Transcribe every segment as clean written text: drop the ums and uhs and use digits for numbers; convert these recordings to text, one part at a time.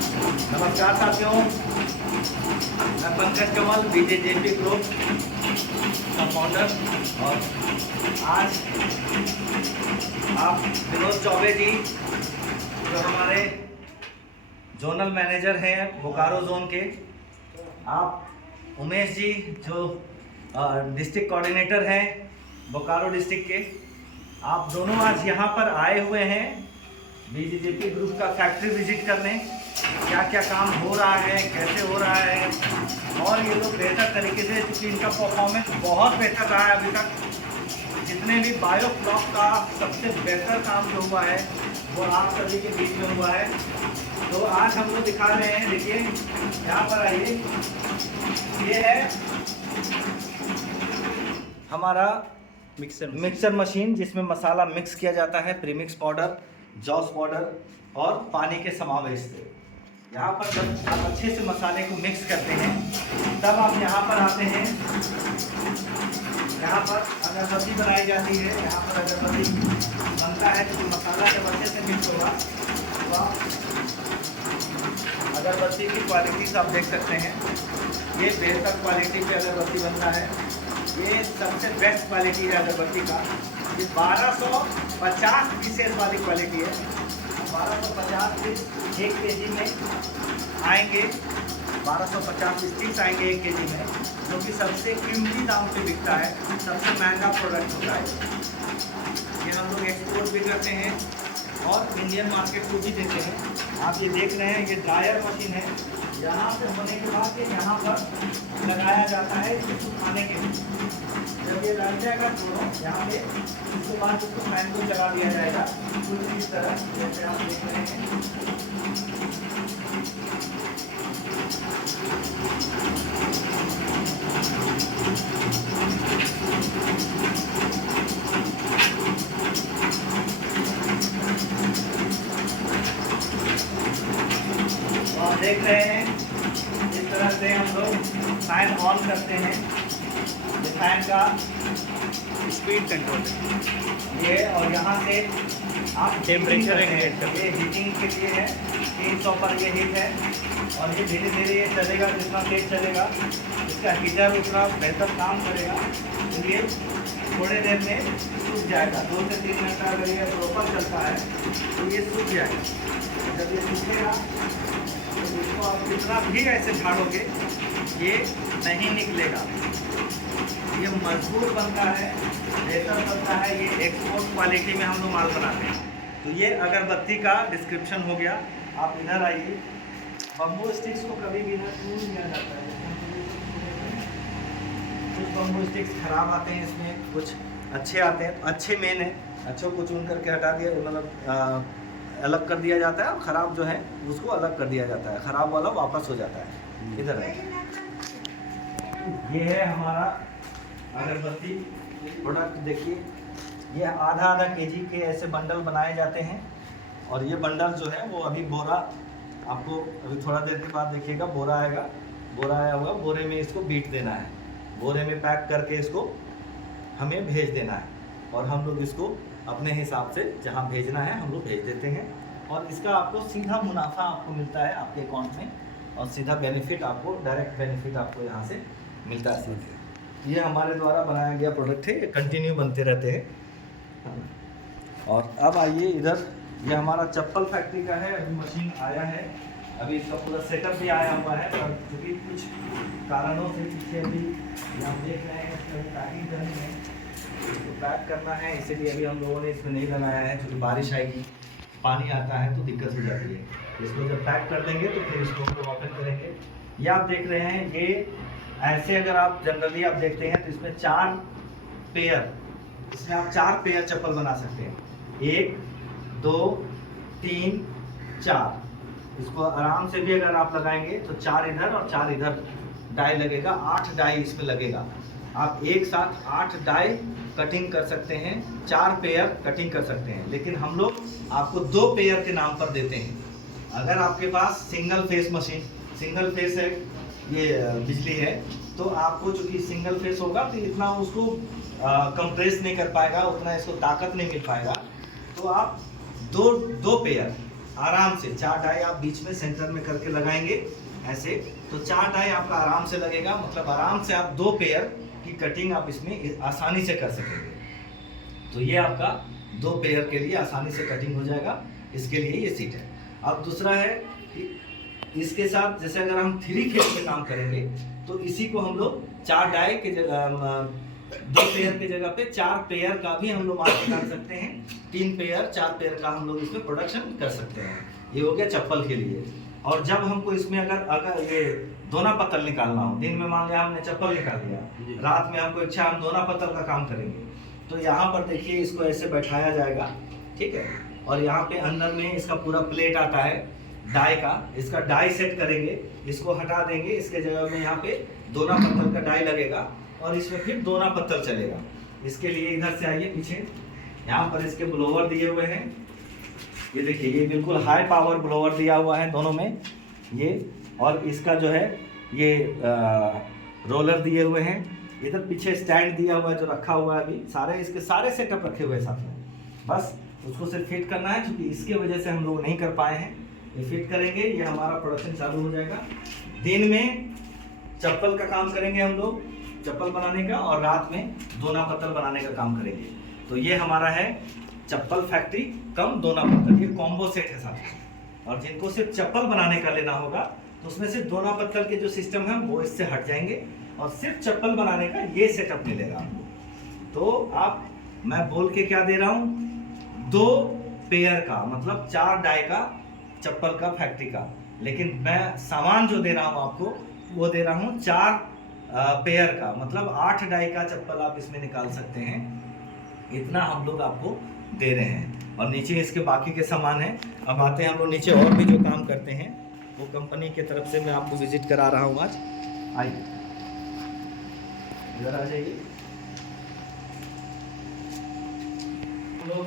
नमस्कार साथियों, मैं पंकज कमल बीजेजेपी ग्रुप का फाउंडर। और आज आप विनोद चौबे जी जो हमारे जोनल मैनेजर हैं बोकारो जोन के, आप उमेश जी जो डिस्ट्रिक्ट कोऑर्डिनेटर हैं बोकारो डिस्ट्रिक्ट के, आप दोनों आज यहाँ पर आए हुए हैं बीजेजेपी ग्रुप का फैक्ट्री विजिट करने। क्या क्या काम हो रहा है, कैसे हो रहा है, और ये लोग बेहतर तरीके से, क्योंकि इनका परफॉर्मेंस बहुत बेहतर रहा है अभी तक। जितने भी बायोफ्लॉक का सबसे बेहतर काम जो हुआ है वो आप सभी के बीच में हुआ है। तो आज हम लोग दिखा रहे हैं, देखिए यहाँ पर आइए, ये है हमारा मिक्सर मशीन जिसमें मसाला मिक्स किया जाता है, प्रीमिक्स पाउडर, जॉस पाउडर और पानी के समावेश से। यहाँ पर जब आप अच्छे से मसाले को मिक्स करते हैं तब आप यहाँ पर आते हैं। यहाँ पर अगरबत्ती बनाई जाती है, यहाँ पर अगरबत्ती बनता है क्योंकि मसाला जब अच्छे से मिक्स होगा तो आप अगरबत्ती की क्वालिटी आप देख सकते हैं। ये बेहतर क्वालिटी की अगरबत्ती बनता है, ये सबसे बेस्ट क्वालिटी है अगरबत्ती का। ये 1250 पीसेस वाली क्वालिटी है। 1250 पीस 1 केजी में आएंगे, 1250 स्टिक्स आएंगे 1 केजी में, जो कि सबसे कीमती दाम पे बिकता है, सबसे महंगा प्रोडक्ट होता है। ये हम लोग एक्सपोर्ट भी करते हैं और इंडियन मार्केट को भी देते हैं। आप ये देख रहे हैं, ये ड्रायर मशीन है। यहाँ से होने के बाद ये यहाँ पर लगाया जाता है इसको सुखाने के लिए। जब ये लग जाएगा दोनों यहाँ पे, उसके बाद उसको फैन को चला दिया जाएगा कुछ इस तरह, जैसे आप देख रहे हैं। तो आप देख रहे हैं इस तरह से हम लोग फैन ऑन करते हैं। ये फैन का स्पीड कंट्रोल ये, और यहाँ से आप टेम्परेचर रेगुलेट करते हैं। ये हीटिंग के लिए है, 300 पर ये हीट है और ये धीरे धीरे ये चलेगा, जितना तेज चलेगा इसका हीटर उतना बेहतर काम करेगा। तो ये थोड़े देर में सूख जाएगा, 2 से 3 घंटा अगर ये प्रॉपर चलता है तो ये सूख जाएगा। जब ये सूखेगा तो इसको आप जितना भी ऐसे झाड़ोगे ये नहीं निकलेगा, ये मजबूत बनता है, बेहतर बनता है। ये एक्सपोर्ट क्वालिटी में हम लोग माल बनाते हैं। तो ये अगरबत्ती का डिस्क्रिप्शन हो गया। आप इधर आइए, बम्बू स्टिक्स को कभी भी इधर छू लिया जाता है। कुछ बम्बू स्टिक्स खराब आते हैं, इसमें कुछ अच्छे आते हैं। तो अच्छे मेन है, अच्छों को चुन करके हटा दिया, मतलब अलग कर दिया जाता है, और ख़राब जो है उसको अलग कर दिया जाता है, ख़राब वाला वापस हो जाता है। इधर है, ये है हमारा अगरबत्ती प्रोडक्ट। देखिए ये आधा केजी के ऐसे बंडल बनाए जाते हैं, और ये बंडल जो है वो अभी बोरा, आपको अभी थोड़ा देर के बाद देखिएगा बोरा आएगा, बोरा आया होगा, बोरे में इसको बीट देना है, बोरे में पैक करके इसको हमें भेज देना है, और हम लोग इसको अपने हिसाब से जहाँ भेजना है हम लोग भेज देते हैं। और इसका आपको सीधा मुनाफा आपको मिलता है आपके अकाउंट में, और सीधा बेनिफिट आपको, डायरेक्ट बेनिफिट आपको यहाँ से मिलता है सीधे। ये हमारे द्वारा बनाया गया प्रोडक्ट है, ये कंटिन्यू बनते रहते हैं। और अब आइए इधर, ये हमारा चप्पल फैक्ट्री का है। अभी मशीन आया है, अभी इसका पूरा सेटअप भी आया हुआ है, पर क्योंकि कुछ कारणों से पीछे अभी हम देख रहे हैं इसमें पैकिंग करनी है, इसको पैक करना है, इसीलिए अभी हम लोगों ने इसमें नहीं लगाया है। क्योंकि बारिश आएगी, पानी आता है तो दिक्कत हो जाती है। इसको जब पैक कर देंगे तो फिर इसको हम लोग ओपन करेंगे। ये आप देख रहे हैं, ये ऐसे अगर आप जनरली आप देखते हैं तो इसमें 4 पेयर, इसमें आप 4 पेयर चप्पल बना सकते हैं। 1 2 3 4, इसको आराम से भी अगर आप लगाएंगे तो 4 इधर और 4 इधर डाई लगेगा, 8 डाई इसमें लगेगा। आप एक साथ 8 डाई कटिंग कर सकते हैं, 4 पेयर कटिंग कर सकते हैं। लेकिन हम लोग आपको 2 पेयर के नाम पर देते हैं। अगर आपके पास single phase machine, single phase है, ये बिजली है, तो आपको चूँकि सिंगल फेस होगा तो इतना उसको कंप्रेस नहीं कर पाएगा, उतना इसको ताकत नहीं मिल पाएगा। तो आप दो पेयर आराम से 4 डाई आप बीच में सेंटर में करके लगाएंगे ऐसे, तो 4 डाई आपका आराम से लगेगा, मतलब आराम से आप 2 पेयर की कटिंग आप इसमें आसानी से कर सकेंगे। तो ये आपका 2 पेयर के लिए आसानी से कटिंग हो जाएगा, इसके लिए ये सीट है। अब दूसरा है कि इसके साथ जैसे अगर हम 3 फेज पे काम करेंगे तो इसी को हम लोग 4 डाई के जगह 2 पेयर की जगह पे 4 पेयर का भी हम लोग माल निकाल सकते हैं। 3 पेयर 4 पेयर का हम लोग इसमें प्रोडक्शन कर सकते हैं। ये हो गया चप्पल के लिए। और जब हमको इसमें अगर ये दोना पत्तल निकालना हो, दिन में मान लिया हमने चप्पल निकाल दिया, रात में हमको इच्छा हम दोना पत्तल का काम करेंगे, तो यहाँ पर देखिए इसको ऐसे बैठाया जाएगा, ठीक है। और यहाँ पे अंदर में इसका पूरा प्लेट आता है डाई का, इसका डाई सेट करेंगे, इसको हटा देंगे, इसके जगह में यहाँ पे दोना पत्तल का डाई लगेगा और इसमें फिर दोना पत्तल चलेगा। इसके लिए इधर से आइए पीछे, यहाँ पर इसके ब्लोवर दिए हुए हैं, ये देखिए ये बिल्कुल हाई पावर ब्लोवर दिया हुआ है दोनों में ये, और इसका जो है ये रोलर दिए हुए हैं। इधर पीछे स्टैंड दिया हुआ है जो रखा हुआ है, अभी सारे इसके सारे सेटअप रखे हुए हैं साथ में, बस उसको सिर्फ फिट करना है, क्योंकि इसके वजह से हम लोग नहीं कर पाए हैं। ये फिट करेंगे, ये हमारा प्रोडक्शन चालू हो जाएगा। दिन में चप्पल का काम करेंगे हम लोग, चप्पल बनाने का, और रात में दोना पत्तल बनाने का काम करेंगे। तो ये हमारा है चप्पल फैक्ट्री कम दोना पत्तल, ये कॉम्बो सेट है साथ। और जिनको सिर्फ चप्पल बनाने का लेना होगा तो उसमें से दोना पत्तल के जो सिस्टम है वो इससे हट जाएंगे और सिर्फ चप्पल बनाने का ये सेटअप मिलेगा आपको। तो आप, मैं बोल के क्या दे रहा हूँ, 2 पेयर का मतलब 4 डाई का चप्पल का फैक्ट्री का, लेकिन मैं सामान जो दे रहा हूँ आपको वो दे रहा हूँ 4 पेयर का, मतलब 8 डाई का चप्पल आप इसमें निकाल सकते हैं। इतना हम लोग आपको दे रहे हैं। और नीचे इसके बाकी के सामान हैं। अब आते हैं हम लोग नीचे, और भी जो काम करते हैं वो कंपनी की तरफ से मैं आपको विजिट करा रहा हूँ आज। आइए इधर आ जाइए। हम लोग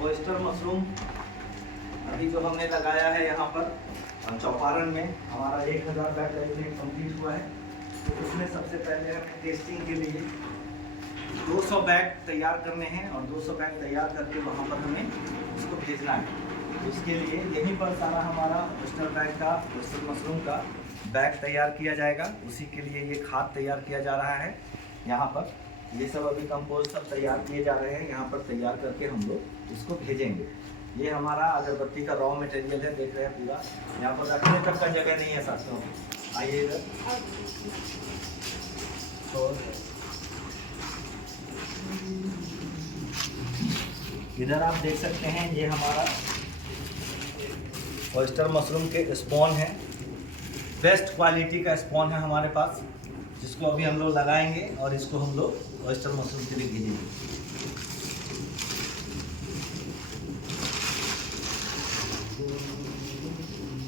ऑयस्टर मशरूम अभी जो हमने लगाया है यहाँ पर चौपारण में, हमारा 1000 बैग लेवलिंग कंप्लीट हुआ है। तो उसमें सबसे पहले हमें टेस्टिंग के लिए 200 बैग तैयार करने हैं, और 200 बैग तैयार करके वहाँ पर हमें उसको भेजना है। तो उसके लिए यहीं पर सारा हमारा ऑयस्टर बैग का, ऑयस्टर मशरूम का बैग तैयार किया जाएगा। उसी के लिए ये खाद तैयार किया जा रहा है। यहाँ पर ये सब अभी कंपोस्ट सब तैयार किए जा रहे हैं, यहाँ पर तैयार करके हम लोग इसको भेजेंगे। ये हमारा अगरबत्ती का रॉ मटेरियल है, देख रहे हैं पूरा। यहाँ पर रखने तक का जगह नहीं है साथियों। आइए इधर। तो इधर आप देख सकते हैं ये हमारा ऑयस्टर मशरूम के स्पॉन है, बेस्ट क्वालिटी का स्पॉन है हमारे पास, जिसको अभी हम लोग लगाएंगे और इसको हम लोग ऑयस्टर मशरूम के लिए भेजेंगे।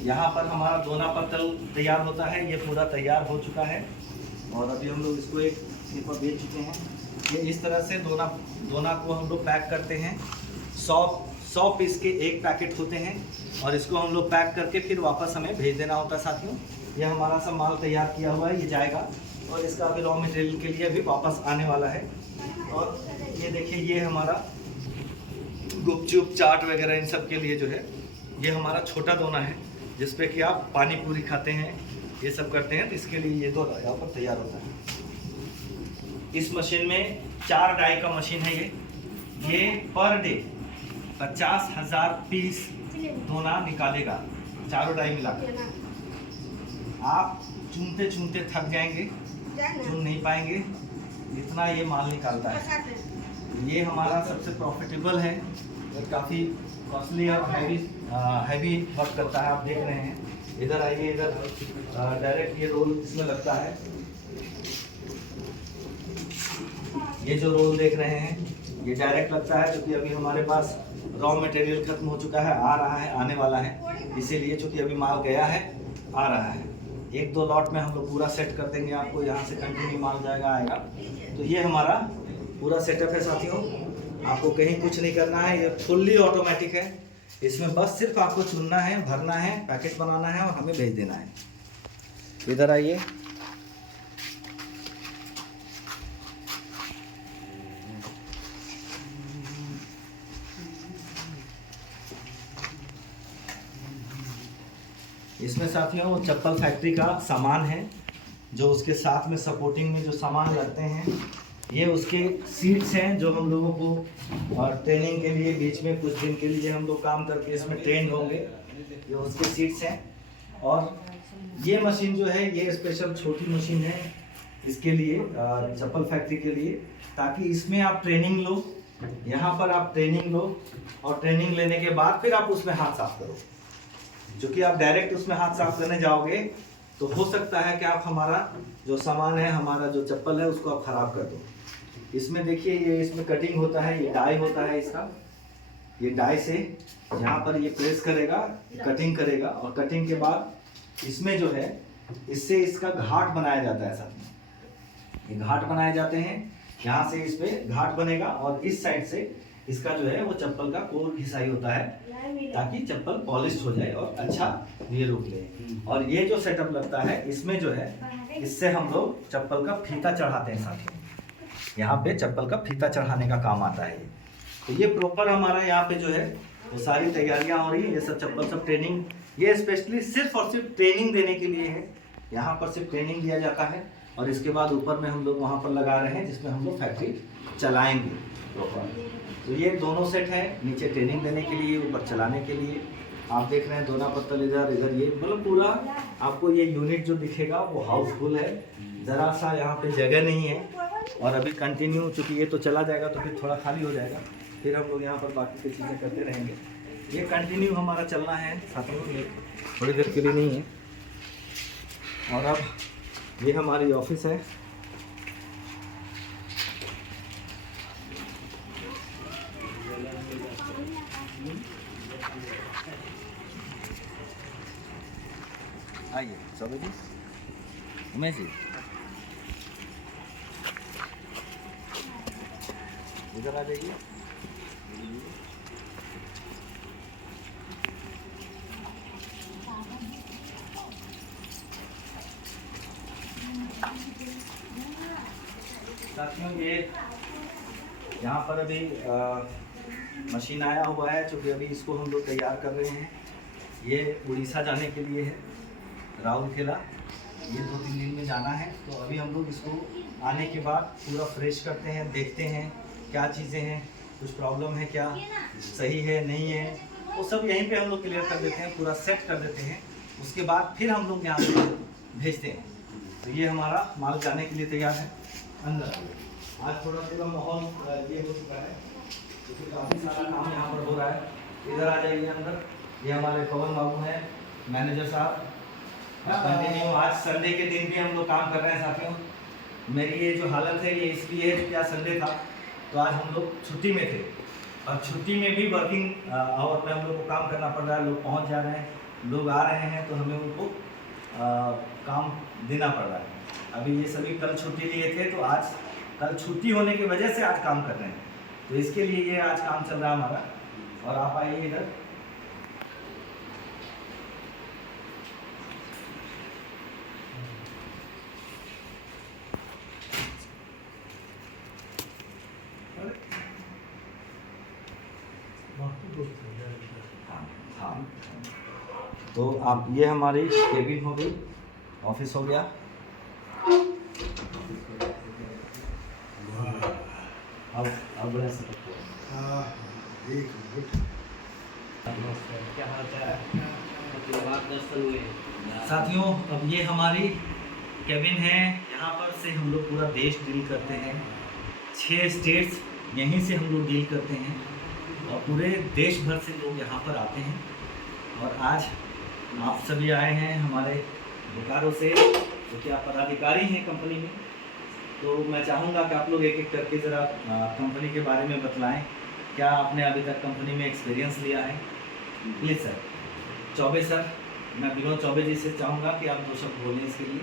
यहाँ पर हमारा दोना पत्तल तैयार होता है, ये पूरा तैयार हो चुका है और अभी हम लोग इसको एक पर बेच चुके हैं। ये इस तरह से दोना को हम लोग पैक करते हैं। 100 पीस के एक पैकेट होते हैं और इसको हम लोग पैक करके फिर वापस हमें भेज देना होता है साथियों। ये हमारा सब माल तैयार किया हुआ है, ये जाएगा और इसका अभी रॉ मटेरियल के लिए भी वापस आने वाला है। और ये देखिए ये हमारा गुपचुप चाट वगैरह इन सब के लिए जो है ये हमारा छोटा दोना है, जिसपे कि आप पानी पूरी खाते हैं, ये सब करते हैं। तो इसके लिए ये दोना यहाँ पर तैयार होता है। इस मशीन में 4 डाई का मशीन है ये पर डे 50,000 पीस दोना निकालेगा, चारों डाई मिलाकर। आप चुनते चुनते थक जाएंगे, चुन नहीं पाएंगे, इतना ये माल निकालता है। ये हमारा सबसे प्रॉफिटेबल है और काफ़ी कॉस्टली और हैवी वर्क करता है। आप देख रहे हैं, इधर आइए, इधर डायरेक्ट ये रोल इसमें लगता है। ये जो रोल देख रहे हैं ये डायरेक्ट लगता है, क्योंकि अभी हमारे पास रॉ मटेरियल खत्म हो चुका है, आ रहा है, आने वाला है, इसीलिए चूँकि अभी माल गया है, आ रहा है। 1-2 लॉट में हम लोग पूरा सेट कर देंगे आपको, यहाँ से कंटिन्यू माल जाएगा आएगा। तो ये हमारा पूरा सेटअप है साथियों, आपको कहीं कुछ नहीं करना है, ये फुल्ली ऑटोमेटिक है। इसमें बस सिर्फ आपको चुनना है, भरना है, पैकेट बनाना है और हमें भेज देना है। इधर आइए, इसमें साथियों वो चप्पल फैक्ट्री का सामान है, जो उसके साथ में सपोर्टिंग में जो सामान लगते हैं, ये उसके सीट्स हैं जो हम लोगों को और ट्रेनिंग के लिए बीच में कुछ दिन के लिए हम लोग काम करके इसमें ट्रेन होंगे, ये उसके सीट्स हैं। और ये मशीन जो है ये स्पेशल छोटी मशीन है इसके लिए, चप्पल फैक्ट्री के लिए, ताकि इसमें आप ट्रेनिंग लो, यहाँ पर आप ट्रेनिंग लो और ट्रेनिंग लेने के बाद फिर आप उसमें हाथ साफ करो। जो कि आप डायरेक्ट उसमें हाथ साफ करने जाओगे तो हो सकता है कि आप हमारा जो सामान है, हमारा जो चप्पल है, उसको आप खराब कर दो। इसमें देखिए ये इसमें कटिंग होता है, ये डाई होता है इसका, ये डाई से यहाँ पर ये प्रेस करेगा, कटिंग करेगा और कटिंग के बाद इसमें जो है इससे इसका घाट बनाया जाता है। साथ में ये घाट बनाए जाते हैं, यहाँ से इस पे घाट बनेगा और इस साइड से इसका जो है वो चप्पल का कोर घिसाई होता है, ताकि चप्पल पॉलिश हो जाए और अच्छा ये रुक ले। और ये जो सेटअप लगता है इसमें जो है, इससे हम लोग चप्पल का फीता चढ़ाते हैं साथ में, यहाँ पे चप्पल का फीता चढ़ाने का काम आता है ये। तो ये प्रॉपर हमारा यहाँ पे जो है वो सारी तैयारियाँ हो रही है। ये सब चप्पल सब ट्रेनिंग, ये स्पेशली सिर्फ और सिर्फ ट्रेनिंग देने के लिए है। यहाँ पर सिर्फ ट्रेनिंग दिया जाता है और इसके बाद ऊपर में हम लोग वहाँ पर लगा रहे हैं जिसमें हम लोग फैक्ट्री चलाएंगे प्रॉपर। तो ये दोनों सेट है, नीचे ट्रेनिंग देने के लिए, ऊपर चलाने के लिए। आप देख रहे हैं दोना पत्तल इधर इधर, ये मतलब पूरा आपको ये यूनिट जो दिखेगा वो हाउसफुल है, ज़रा सा यहाँ पे जगह नहीं है। और अभी कंटिन्यू, चूँकि ये तो चला जाएगा तो फिर थोड़ा खाली हो जाएगा, फिर हम लोग यहाँ पर बाकी की चीज़ें करते रहेंगे। ये कंटिन्यू हमारा चलना है साथियों, ये थोड़ी देर के लिए नहीं है। और अब ये हमारी ऑफिस है, आइए चलो जी, उमेश जी इधर आ जाइए। साथियों ये यहाँ पर अभी मशीन आया हुआ है, चूँकि अभी इसको हम लोग तैयार कर रहे हैं। ये उड़ीसा जाने के लिए है, राउरकेला, ये 2-3 दिन में जाना है। तो अभी हम लोग इसको आने के बाद पूरा फ्रेश करते हैं, देखते हैं क्या चीज़ें हैं, कुछ प्रॉब्लम है क्या, सही है नहीं है, वो सब यहीं पे हम लोग क्लियर कर देते हैं, पूरा सेट कर देते हैं। उसके बाद फिर हम लोग यहाँ से भेजते हैं। तो ये हमारा माल जाने के लिए तैयार है अंदर। आज थोड़ा थोड़ा माहौल ये हो चुका है क्योंकि काफ़ी सारा काम यहाँ पर हो रहा है। इधर आ जाइए अंदर, ये हमारे पवन बाबू हैं, मैनेजर साहब। कंटिन्यू आज संडे के दिन भी हम लोग काम कर रहे हैं साथियों। मेरी ये जो हालत है ये इसलिए है कि आज संडे था, तो आज हम लोग छुट्टी में थे और छुट्टी में भी वर्किंग आवर में हम लोग को काम करना पड़ रहा है। लोग पहुंच जा रहे हैं, लोग आ रहे हैं, तो हमें उनको काम देना पड़ रहा है। अभी ये सभी कल छुट्टी लिए थे, तो आज कल छुट्टी होने की वजह से आज काम कर रहे हैं, तो इसके लिए ये आज काम चल रहा है हमारा। और आप आइए इधर, हाँ। तो आप, ये हमारी केबिन हो गई, ऑफिस हो गया। अब बड़ा सा क्या हाल चाल है साथियों। अब ये हमारी केबिन है, यहाँ पर से हम लोग पूरा देश डील करते हैं। 6 स्टेट्स यहीं से हम लोग डील करते हैं और पूरे देश भर से लोग यहाँ पर आते हैं। और आज आप सभी आए हैं हमारे बोकारो से, जो कि आप पदाधिकारी हैं कंपनी में। तो मैं चाहूँगा कि आप लोग एक एक करके ज़रा कंपनी के बारे में बतलाएं, क्या आपने अभी तक कंपनी में एक्सपीरियंस लिया है। Please sir. चौबे सर, मैं विनोद चौबे जी से चाहूँगा कि आप 2 शब्द बोलें इसके लिए।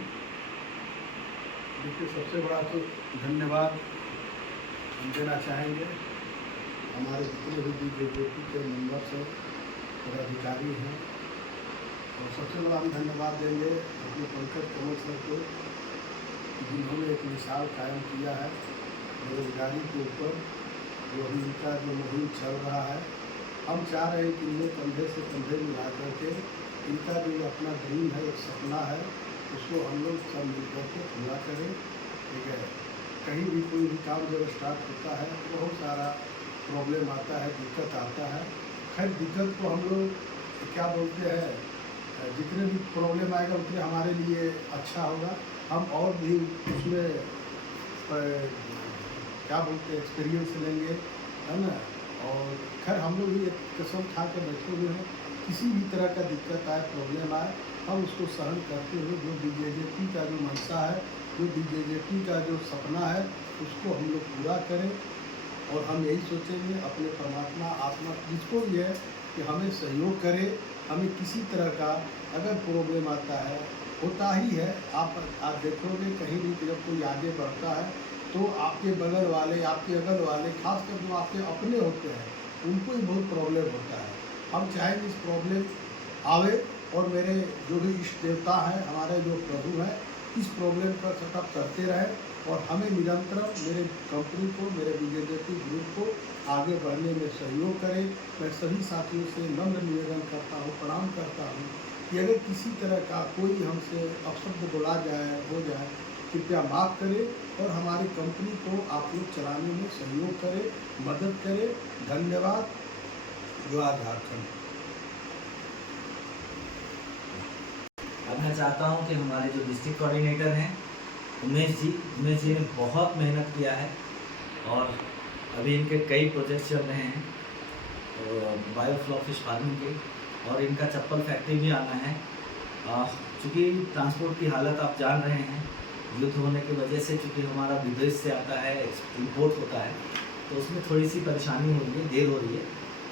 देखिए, सबसे बड़ा तो धन्यवाद हम देना चाहेंगे हमारे जितने भी बीजेपी के मेंबर्स हैं, पदाधिकारी हैं। और सबसे बड़ा हम धन्यवाद देंगे अपने पंकज कमल सर को, जिन्होंने एक मिसाल कायम किया है बेरोजगारी के ऊपर। जो अभी उनका जो मुहिम चल रहा है, हम चाह रहे हैं कि इन्हें कंधे से कंधे मिला करके इनका जो अपना ड्रीम है, एक सपना है, उसको हम लोग सब मिलकर के पूरा करें। ठीक है, कहीं भी कोई भी काम जब स्टार्ट होता है तो बहुत सारा प्रॉब्लम आता है, दिक्कत आता है। खैर दिक्कत को हम लोग क्या बोलते हैं, जितने भी प्रॉब्लम आएगा उतने हमारे लिए अच्छा होगा। हम और भी उसमें क्या बोलते हैं एक्सपीरियंस लेंगे, है ना। और खैर हम लोग भी एक कसम खा के बैठे हुए हैं, किसी भी तरह का दिक्कत आए, प्रॉब्लम आए, हम उसको सहन करते हुए जो बीजेजेपी का जो मंशा है, जो बीजेजेपी का जो सपना है, उसको हम लोग पूरा करें। और हम यही सोचेंगे अपने परमात्मा आत्मा जिसको भी है कि हमें सहयोग करे। हमें किसी तरह का अगर प्रॉब्लम आता है, होता ही है, आप देखोगे कहीं भी जब कोई आगे बढ़ता है तो आपके बगल वाले, आपके अगल वाले, खासकर जो आपके अपने होते हैं, उनको ही बहुत प्रॉब्लम होता है। हम चाहेंगे इस प्रॉब्लम आवे और मेरे जो भी इष्ट देवता हैं, हमारे जो प्रभु हैं, इस प्रॉब्लम का सेटअप करते रहें और हमें निरंतर मेरे कंपनी को, मेरे बीजेजेपी ग्रुप को आगे बढ़ने में सहयोग करें। मैं सभी साथियों से नम्र निवेदन करता हूँ, प्रणाम करता हूँ कि अगर किसी तरह का कोई हमसे अपशब्द बोला जाए, हो जाए, कृपया माफ़ करें और हमारी कंपनी को आप लोग चलाने में सहयोग करें, मदद करें। धन्यवाद। जय झारखंड। अब मैं चाहता हूं कि हमारे जो डिस्ट्रिक्ट कोऑर्डिनेटर हैं उमेश जी ने बहुत मेहनत किया है और अभी इनके कई प्रोजेक्ट चल रहे हैं बायोफ्लॉक फिश फार्मिंग के, और इनका चप्पल फैक्ट्री भी आना है। चूँकि ट्रांसपोर्ट की हालत आप जान रहे हैं, युद्ध होने की वजह से, चूँकि हमारा विदेश से आता है, इम्पोर्ट होता है, तो उसमें थोड़ी सी परेशानी हो रही है, देर हो रही है।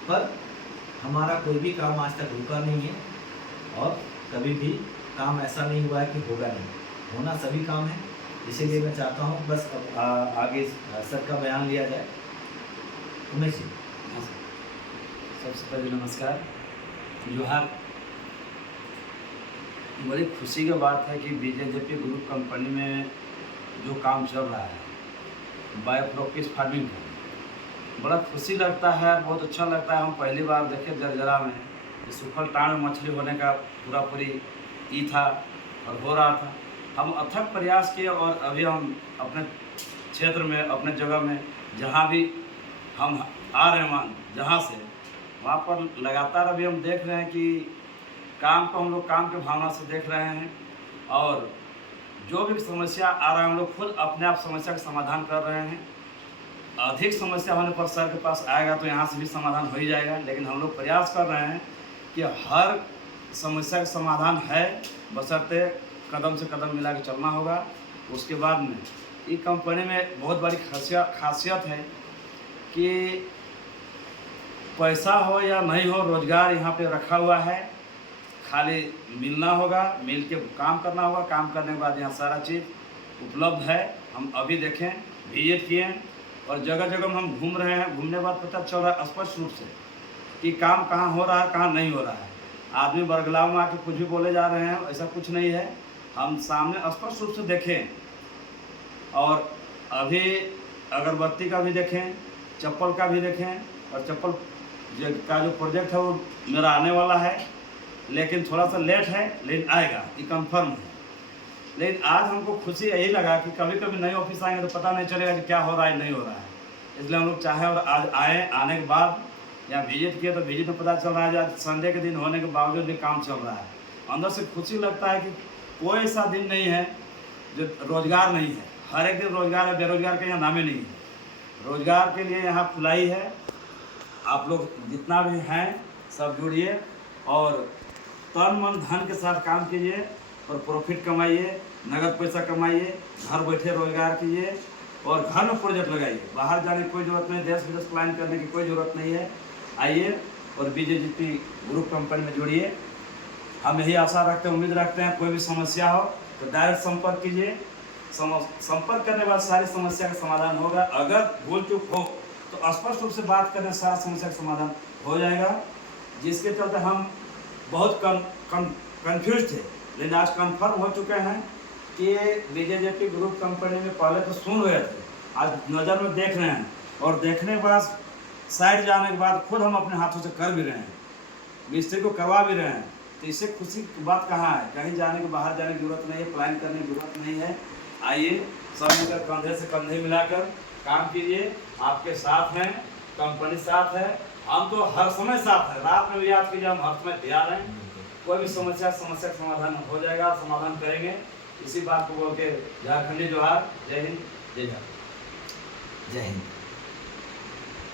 पर हमारा कोई भी काम आज तक रुका नहीं है और कभी भी काम ऐसा नहीं हुआ है कि होगा नहीं, होना सभी काम है। इसीलिए मैं चाहता हूँ बस अब आगे सर का बयान लिया जाए। उमेश जी। सबसे पहले नमस्कार, जोहार। बड़ी खुशी की बात है कि बीजेजेपी ग्रुप कंपनी में जो काम चल रहा है बायोफ्लॉक फिश फार्मिंग का, बड़ा खुशी लगता है, बहुत अच्छा लगता है। हम पहली बार देखे जरजरा में सूखल टाण में मछली होने का पूरी ई था और हो रहा था। हम अथक प्रयास किए और अभी हम अपने क्षेत्र में, अपने जगह में जहाँ भी हम आ रहे हैं, जहाँ से वहाँ पर लगातार अभी हम देख रहे हैं कि काम को हम लोग काम के भावना से देख रहे हैं और जो भी समस्या आ रहा है हम लोग खुद अपने आप समस्या का समाधान कर रहे हैं। अधिक समस्या होने पर सर के पास आएगा तो यहाँ से भी समाधान हो ही जाएगा, लेकिन हम लोग प्रयास कर रहे हैं कि हर समस्या का समाधान है, बशर्ते कदम से कदम मिला के चलना होगा। उसके बाद में ये कंपनी में बहुत बड़ी खासियत है कि पैसा हो या नहीं हो, रोजगार यहाँ पे रखा हुआ है। खाली मिलना होगा, मिल के काम करना होगा, काम करने के बाद यहाँ सारा चीज़ उपलब्ध है। हम अभी देखें, विजिट किए और जगह जगह में हम घूम रहे हैं। घूमने के बाद पता चल रहा है स्पष्ट रूप से कि काम कहाँ हो रहा है, कहाँ नहीं हो रहा है। आदमी बरगलाव में आके कुछ भी बोले जा रहे हैं, ऐसा कुछ नहीं है। हम सामने स्पष्ट रूप से देखें और अभी अगरबत्ती का भी देखें, चप्पल का भी देखें। और चप्पल का जो प्रोजेक्ट है वो मेरा आने वाला है, लेकिन थोड़ा सा लेट है, लेकिन आएगा, ये कंफर्म है। लेकिन आज हमको खुशी यही लगा कि कभी कभी नए ऑफिस आएंगे तो पता नहीं चलेगा कि क्या हो रहा है, नहीं हो रहा है। इसलिए हम लोग चाहें और आज आए, आने के बाद या विजिट किए तो विजिट में पता चल रहा है आज संडे के दिन होने के बावजूद भी काम चल रहा है। अंदर से खुशी लगता है कि कोई ऐसा दिन नहीं है जो रोजगार नहीं है। हर एक दिन रोजगार है, बेरोजगार के यहाँ नामे नहीं है। रोजगार के लिए यहाँ खुलाई है। आप लोग जितना भी हैं सब जुड़िए और तन मन धन के साथ काम कीजिए और प्रॉफिट कमाइए, नगद पैसा कमाइए, घर बैठे रोजगार कीजिए और घर में प्रोजेक्ट लगाइए। बाहर जाने की कोई ज़रूरत नहीं, देश विदेश प्लान करने की कोई ज़रूरत नहीं है। आइए और बीजेजेपी ग्रुप कंपनी में जुड़िए। हम यही आशा रखते हैं, उम्मीद रखते हैं कोई भी समस्या हो तो डायरेक्ट संपर्क कीजिए। संपर्क करने के बाद सारी समस्या का समाधान होगा। अगर भूल चूक हो तो स्पष्ट रूप से बात करने सारा समस्या का समाधान हो जाएगा। जिसके चलते हम बहुत कन्फ्यूज थे, लेकिन आज कंफर्म हो चुके हैं कि बीजेजेपी ग्रुप कंपनी में पहले तो सुन रहे थे, आज नज़र में देख रहे हैं और देखने के बाद साइड जाने के बाद खुद हम अपने हाथों से कर भी रहे हैं, मिस्त्री को करवा भी रहे हैं। तो इससे खुशी की बात कहाँ है? कहीं जाने को, बाहर जाने की जरूरत नहीं है, प्लान करने की जरूरत नहीं है। आइए सब मिलकर कंधे से कंधे मिलाकर काम कीजिए। आपके साथ हैं, कंपनी साथ है, हम तो हर समय साथ हैं। रात में भी याद कीजिए, हम हर समय तैयार हैं। कोई भी समस्या का समाधान हो जाएगा, समाधान करेंगे। इसी बात को बोल के झारखंडी जोहार। जय हिंद, जय झारखंड। जय हिंद।